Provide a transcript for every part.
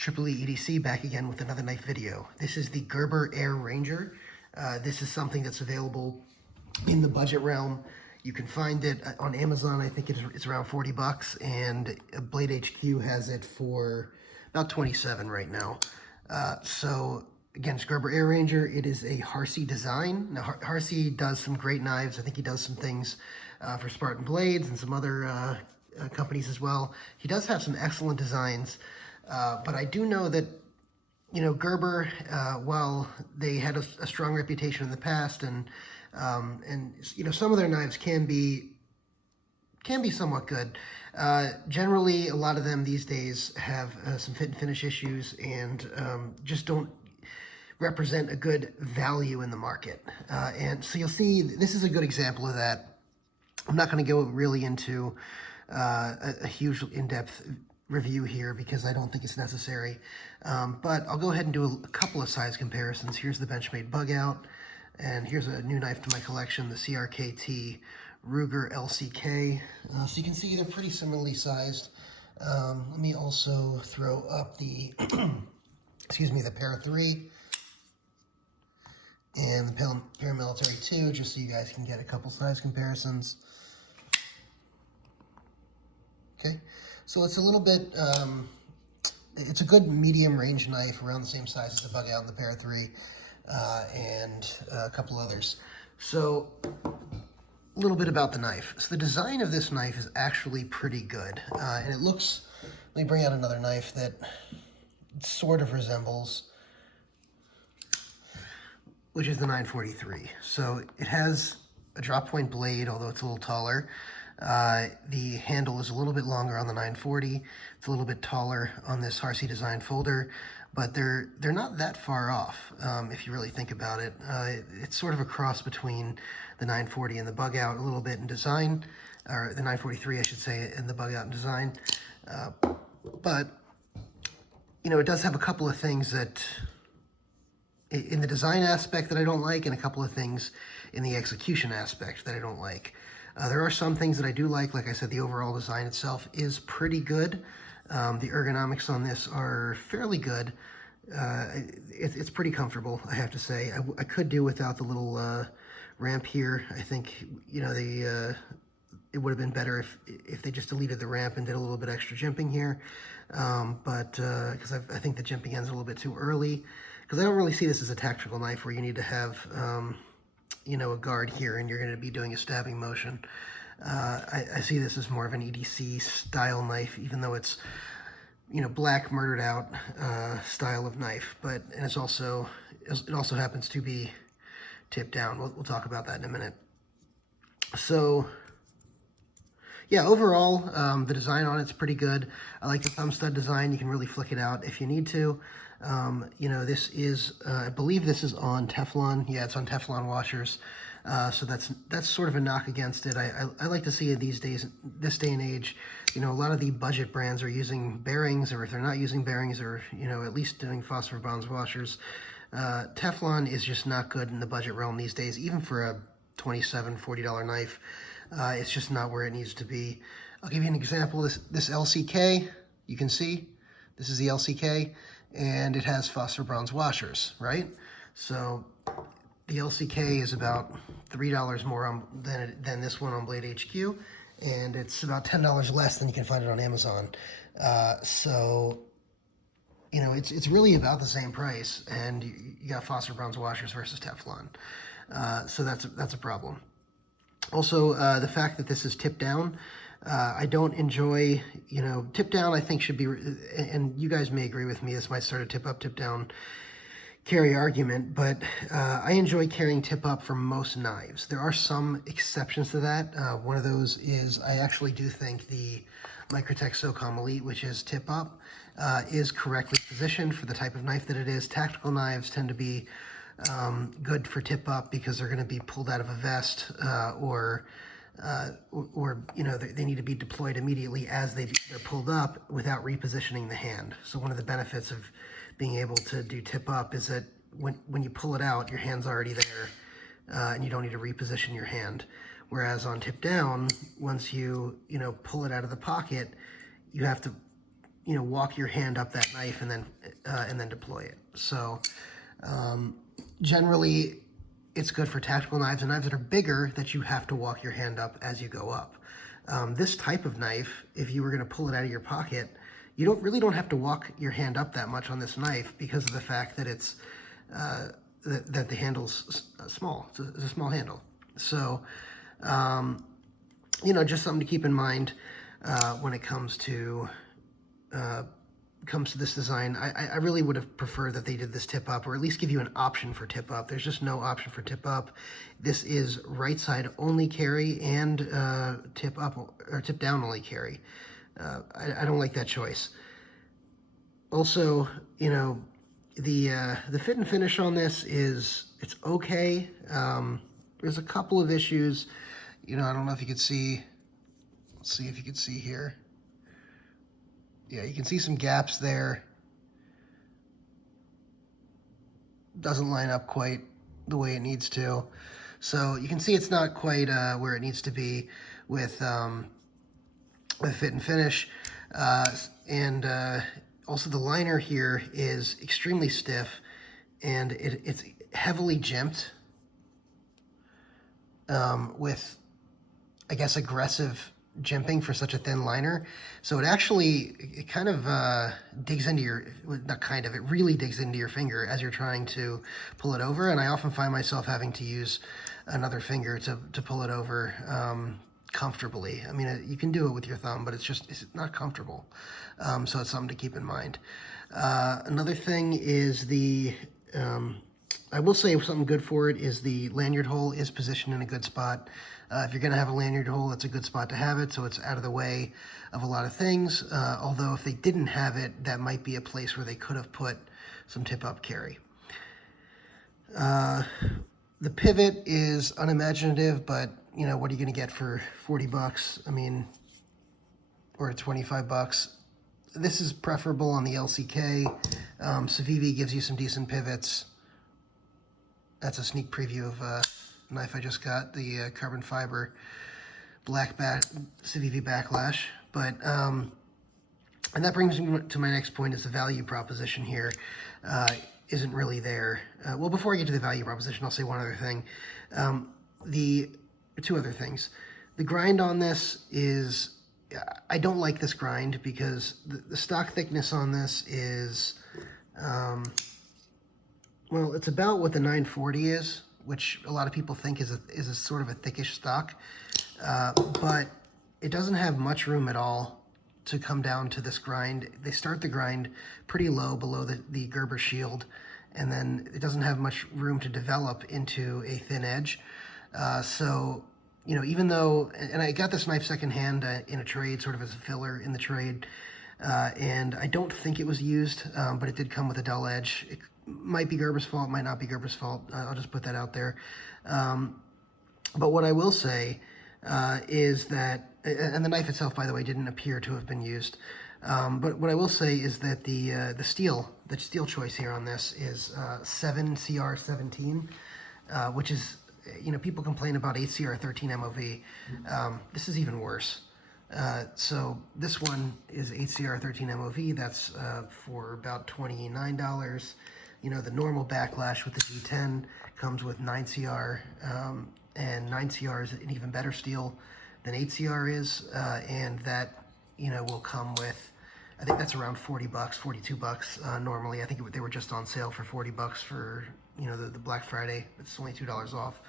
EEE EDC back again with another knife video. This is the Gerber Air Ranger. This is something that's available in the budget realm. You can find it on Amazon. I think it's around 40 bucks, and Blade HQ has it for about 27 right now. So again, it's Gerber Air Ranger. It is a Harsey design. Now Harsey does some great knives. I think he does some things for Spartan blades and some other companies as well. He does have some excellent designs, but I do know that, you know, Gerber, while they had a strong reputation in the past, and you know, some of their knives can be somewhat good. Generally, a lot of them these days have some fit and finish issues, and just don't represent a good value in the market. And so you'll see, this is a good example of that. I'm not going to go really into a huge in-depth review here because I don't think it's necessary. But I'll go ahead and do a couple of size comparisons. Here's the Benchmade Bugout, and here's a new knife to my collection, the CRKT Ruger LCK. So you can see they're pretty similarly sized. Let me also throw up the, excuse me, the Para 3 and the Paramilitary 2, just so you guys can get a couple size comparisons. Okay, so it's a little bit, it's a good medium range knife, around the same size as the Bugout and the Para 3, and a couple others. So a little bit about the knife. So the design of this knife is actually pretty good, and it looks, let me bring out another knife that sort of resembles, which is the 943. So it has a drop point blade, although it's a little taller. The handle is a little bit longer on the 940. It's a little bit taller on this Harsey design folder, but they're not that far off, if you really think about it. It's sort of a cross between the 940 and the Bugout a little bit in design, or the 943, I should say, and the Bugout in design. But, you know, it does have a couple of things that, in the design aspect, that I don't like, and a couple of things in the execution aspect that I don't like. There are some things that I do like. Like I said, the overall design itself is pretty good. The ergonomics on this are fairly good. It's pretty comfortable, I have to say. I could do without the little ramp here. I think, you know, it would have been better if they just deleted the ramp and did a little bit extra jimping here. But because I think the jimping ends a little bit too early, because I don't really see this as a tactical knife where you need to have you know, a guard here and you're going to be doing a stabbing motion. I see this as more of an EDC style knife, even though it's, you know, black murdered out style of knife, but, and it also happens to be tipped down. We'll talk about that in a minute. So yeah, overall, the design on it's pretty good. I like the thumb stud design. You can really flick it out if you need to. You know, this is, I believe this is on Teflon. Yeah, it's on Teflon washers. So that's sort of a knock against it. I like to see it these days, this day and age. You know, a lot of the budget brands are using bearings, or if they're not using bearings, or, you know, at least doing phosphor bronze washers. Teflon is just not good in the budget realm these days, even for a $27, $40 knife. It's just not where it needs to be. I'll give you an example. This LCK, you can see, this is the LCK, and it has phosphor bronze washers, right? So the LCK is about $3 more than this one on Blade HQ, and it's about $10 less than you can find it on Amazon. So, you know, it's really about the same price, and you got phosphor bronze washers versus Teflon. So that's a problem. Also, the fact that this is tipped down, I don't enjoy, you know, tip down I think should be, and you guys may agree with me, this might start a tip up, tip down carry argument, but I enjoy carrying tip up for most knives. There are some exceptions to that. One of those is, I actually do think the Microtech Socom Elite, which is tip up, is correctly positioned for the type of knife that it is. Tactical knives tend to be good for tip up because they're going to be pulled out of a vest, or you know, they need to be deployed immediately as they're pulled up without repositioning the hand. So one of the benefits of being able to do tip up is that when you pull it out, your hand's already there, and you don't need to reposition your hand. Whereas on tip down, once you know, pull it out of the pocket, you have to walk your hand up that knife and then deploy it. So generally, it's good for tactical knives and knives that are bigger that you have to walk your hand up as you go up. This type of knife, if you were going to pull it out of your pocket, you don't have to walk your hand up that much on this knife because of the fact that it's that the handle's small. It's a small handle. So, just something to keep in mind when it comes to this design. I really would have preferred that they did this tip up, or at least give you an option for tip up. There's just no option for tip up. This is right side only carry and tip up or tip down only carry. I don't like that choice. Also, the fit and finish on this it's okay. There's a couple of issues. I don't know if you could see. Let's see if you can see here. Yeah, you can see some gaps there. Doesn't line up quite the way it needs to. So you can see it's not quite where it needs to be with fit and finish. Also the liner here is extremely stiff, and it's heavily jimped with, I guess, aggressive jimping for such a thin liner. So it kind of digs into your, not kind of, it really digs into your finger as you're trying to pull it over. And I often find myself having to use another finger to pull it over comfortably. I mean, you can do it with your thumb, but it's not comfortable. So it's something to keep in mind. Another thing is I will say something good for it is the lanyard hole is positioned in a good spot. If you're going to have a lanyard hole, that's a good spot to have it, so it's out of the way of a lot of things. Although if they didn't have it, that might be a place where they could have put some tip-up carry. The pivot is unimaginative, but what are you going to get for 40 bucks? I mean, or 25 bucks. This is preferable on the LCK. Civivi gives you some decent pivots. That's a sneak preview of a knife I just got, the carbon fiber black Civivi backlash. But and that brings me to my next point, is the value proposition here isn't really there. Well, before I get to the value proposition, I'll say one other thing. Two other things. The grind on this is, I don't like this grind because the stock thickness on this is, well, it's about what the 940 is, which a lot of people think is a sort of a thickish stock, but it doesn't have much room at all to come down to this grind. They start the grind pretty low below the Gerber shield, and then it doesn't have much room to develop into a thin edge. So, even though, and I got this knife secondhand in a trade, sort of as a filler in the trade, and I don't think it was used, but it did come with a dull edge. It might be Gerber's fault, might not be Gerber's fault. I'll just put that out there. But what I will say is that, and the knife itself, by the way, didn't appear to have been used. But what I will say is that the steel choice here on this is 7CR17, which is, people complain about 8CR13 MOV. This is even worse. So this one is 8CR13 MOV. That's for about $29. The normal backlash with the G10 comes with 9CR, and 9CR is an even better steel than 8CR is, and that, will come with, I think that's around 40 bucks, 42 bucks normally. I think they were just on sale for 40 bucks for, the Black Friday. It's only $2 off.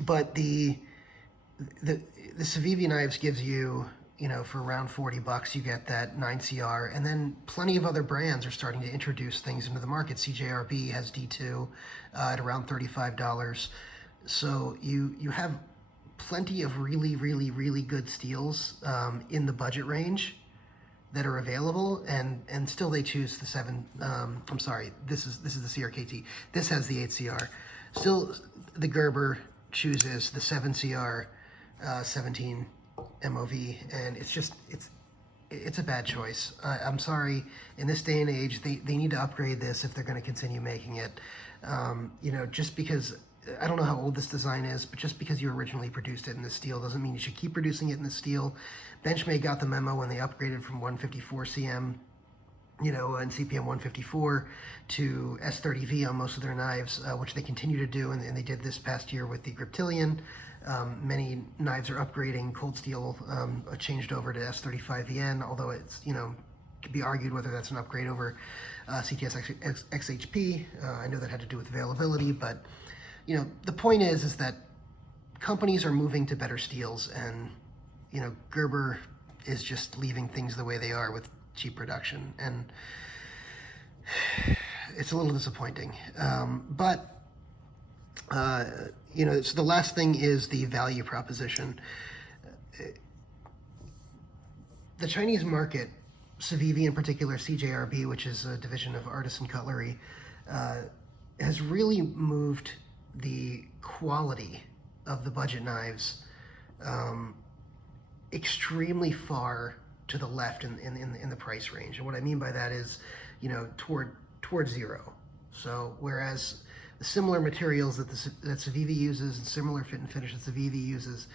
But the Civivi knives gives you, for around 40 bucks, you get that 9CR, and then plenty of other brands are starting to introduce things into the market. CJRB has D2 at around $35. So you have plenty of really, really, really good steels in the budget range that are available, and still they choose the 7. I'm sorry, this is the CRKT. This has the 8CR. Still, the Gerber chooses the 7CR 17 MOV, and it's a bad choice. I'm sorry. In this day and age, they need to upgrade this if they're going to continue making it. Just because I don't know how old this design is, but just because you originally produced it in this steel doesn't mean you should keep producing it in this steel. Benchmade got the memo when they upgraded from 154 cm, you know, and CPM 154 to S30V on most of their knives, which they continue to do, and they did this past year with the Griptilian. Many knives are upgrading. Cold steel changed over to S35VN, although it's, you know, could be argued whether that's an upgrade over CTS-XHP. I know that had to do with availability, but you know, the point is that companies are moving to better steels, and you know, Gerber is just leaving things the way they are with cheap production, and it's a little disappointing. But you know, so the last thing is the value proposition. The Chinese market, Civivi in particular, CJRB, which is a division of Artisan Cutlery, has really moved the quality of the budget knives extremely far to the left in the price range. And what I mean by that is, you know, toward zero. So whereas the similar materials that that Civivi uses and similar fit and finish that Civivi uses,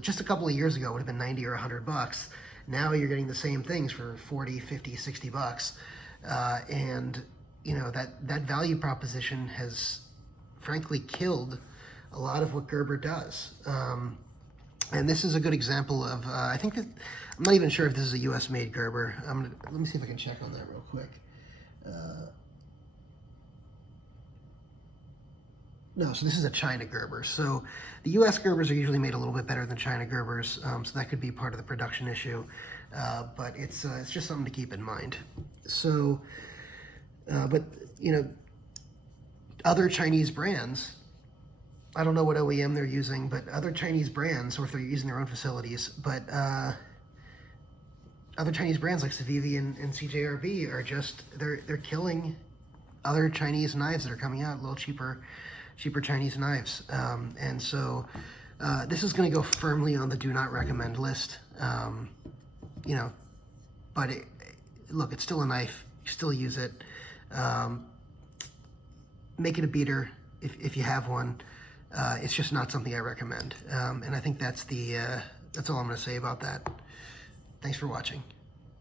just a couple of years ago would have been 90 or $100. Now you're getting the same things for 40, 50, 60 bucks. And you know, that value proposition has frankly killed a lot of what Gerber does. And this is a good example of, I think that, I'm not even sure if this is a US made Gerber. Let me see if I can check on that real quick. No, so this is a China Gerber. So the US Gerbers are usually made a little bit better than China Gerbers, so that could be part of the production issue. But it's just something to keep in mind. So, but you know, other Chinese brands, I don't know what OEM they're using, but other Chinese brands, or if they're using their own facilities, but other Chinese brands like Civivi and CJRB are just, they're killing other Chinese knives that are coming out, a little cheaper Chinese knives. And so this is going to go firmly on the do not recommend list. You know, but look, it's still a knife. You still use it. Make it a beater if you have one. It's just not something I recommend. And I think that's all I'm going to say about that. Thanks for watching.